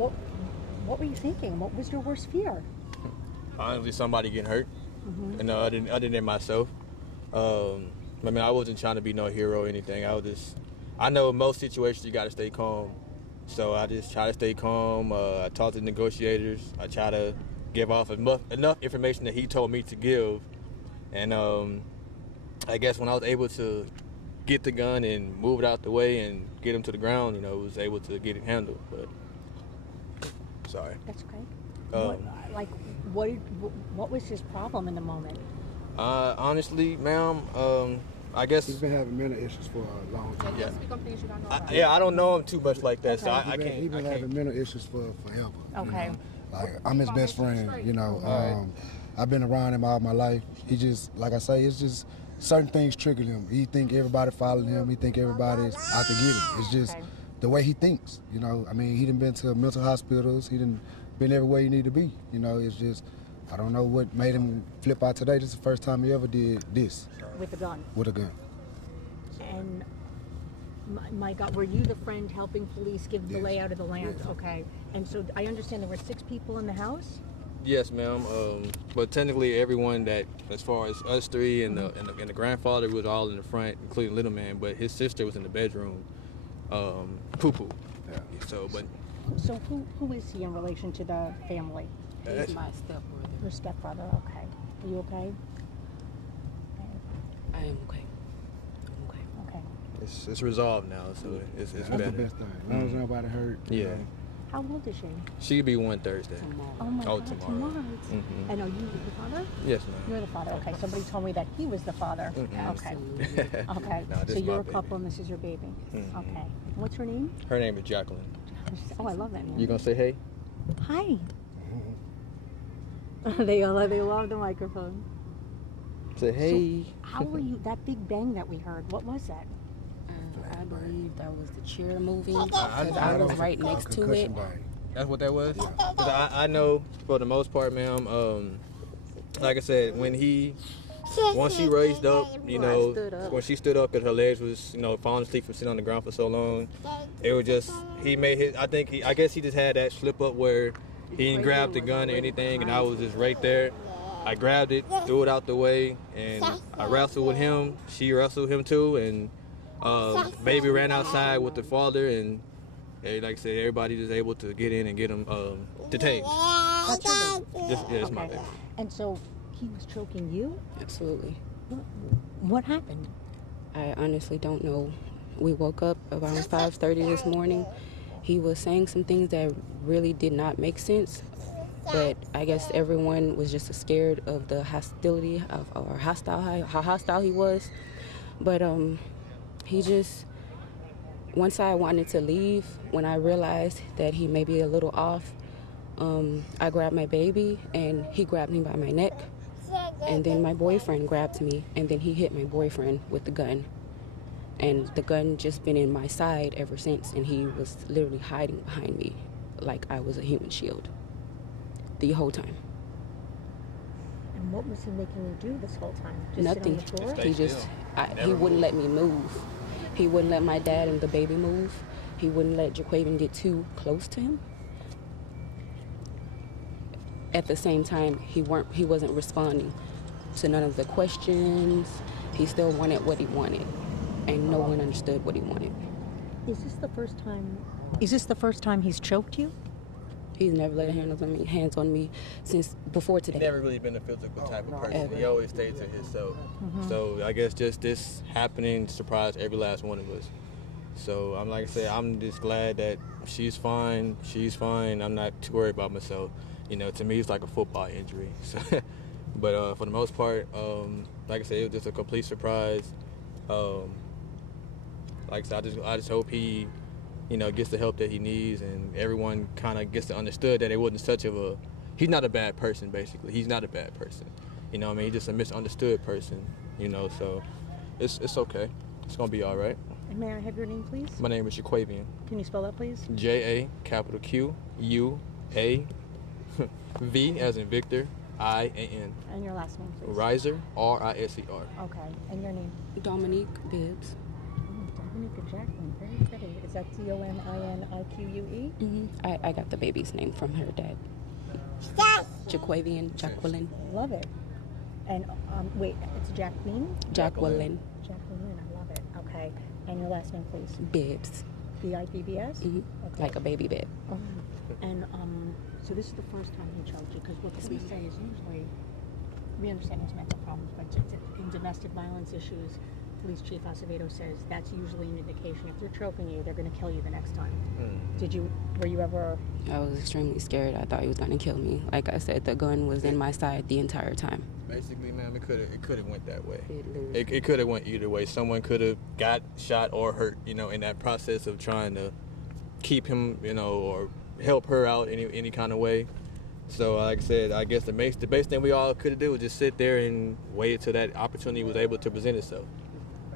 what were you thinking? What was your worst fear? Honestly, somebody getting hurt, and other than myself. I mean, I wasn't trying to be no hero or anything. I know in most situations you got to stay calm. So I just try to stay calm. I talk to negotiators. I try to give off enough information that he told me to give. And I guess when I was able to get the gun and move it out the way and get him to the ground, was able to get it handled. But sorry. That's okay. What was his problem in the moment? Honestly, ma'am, I guess he's been having mental issues for a long time. Yeah. Speak on things you don't know about. I don't know him too much like that, okay. so I can't. He's been having mental issues for forever. Okay. Like, I'm his best friend. I've been around him all my life. He just, like I say, it's just certain things trigger him. He think everybody following him. He think everybody's out to get him. It's just the way he thinks. I mean, he done been to mental hospitals. He done been everywhere he need to be. It's just, I don't know what made him flip out today. This is the first time he ever did this. With a gun? With a gun. And, my God, were you the friend helping police give the layout of the land? Yes. Okay. And so I understand there were 6 people in the house? Yes, ma'am. But technically everyone that, as far as us 3 and the grandfather was all in the front, including little man, but his sister was in the bedroom, poo-poo. Yeah. So who is he in relation to the family? He's my stepbrother. Your stepbrother, okay. Are you okay? I am okay. Okay. It's resolved now, so it's That's better. the best thing. As long as nobody hurt. Yeah. How old is she? She'll be 1 Thursday. Tomorrow. Oh my God, tomorrow. Mm-hmm. And are you the father? Yes, ma'am. You're the father. Okay. Somebody told me that he was the father. Okay. Okay. No, so you're a couple and this is your baby. Okay. What's her name? Her name is Jacqueline. Oh, I love that name. You gonna say hey? Hi. They love the microphone. Say hey. So how were you? That big bang that we heard. What was that? I believe that was the chair moving because I was right next to it. That's what that was? 'Cause I know for the most part, ma'am, like I said, once she raised up, when she stood up and her legs was, falling asleep from sitting on the ground for so long, it was just, I guess he just had that slip up where he didn't grab the gun or anything, and I was just right there. I grabbed it, threw it out the way, and I wrestled with him. She wrestled him too, and baby ran outside with the father, and like I said, everybody was able to get in and get him detained. That's That's my baby. And so he was choking you? Absolutely. What happened? I honestly don't know. We woke up around 5:30 this morning. He was saying some things that really did not make sense, but I guess everyone was just scared of the hostility how hostile he was. But he just, once I wanted to leave, when I realized that he may be a little off, I grabbed my baby and he grabbed me by my neck, and then my boyfriend grabbed me, and then he hit my boyfriend with the gun. And the gun just been in my side ever since, and he was literally hiding behind me like I was a human shield the whole time. And what was he making you do this whole time? Just Nothing. Sit on the floor? He wouldn't let me move. He wouldn't let my dad and the baby move. He wouldn't let Jaquavian get too close to him. At the same time, he wasn't responding to none of the questions. He still wanted what he wanted, and no one understood what he wanted. Is this the first time he's choked you? He's never laid hands on me since before today. He never really been a physical type of person. Ever. He always stayed to himself. So I guess just this happening surprised every last one of us. So I'm just glad that she's fine. She's fine. I'm not too worried about myself. To me, it's like a football injury. So, but for the most part, like I said, it was just a complete surprise. Like I said, I just hope he, gets the help that he needs, and everyone kind of gets to understood that it wasn't he's not a bad person, basically. He's not a bad person. He's just a misunderstood person, so it's okay. It's going to be all right. And may I have your name, please? My name is Jaquavian. Can you spell that, please? JAQUA V as in Victor, I-A-N. And your last name, please. Riser, R-I-S-E-R. Okay. And your name? Dominique Bibbs. Dominique and Jacqueline. Very pretty. Is that Dominique? I got the baby's name from her dad. Jacqueline. Love it. And wait, it's Jacqueline? Jacqueline. Jacqueline, I love it. Okay. And your last name, please? Bibbs. B-I-B-B-S? Okay. Like a baby bib. Oh. And so this is the first time he charged you, because what police say is usually, we understand there's mental problems, but in domestic violence issues, Police Chief Acevedo says that's usually an indication. If they're choking you, they're going to kill you the next time. Were you ever? I was extremely scared. I thought he was going to kill me. Like I said, the gun was in my side the entire time. Basically, ma'am, it could have went that way. It could have went either way. Someone could have got shot or hurt, in that process of trying to keep him, or help her out any kind of way. So, like I said, I guess the best thing we all could have did was just sit there and wait until that opportunity was able to present itself.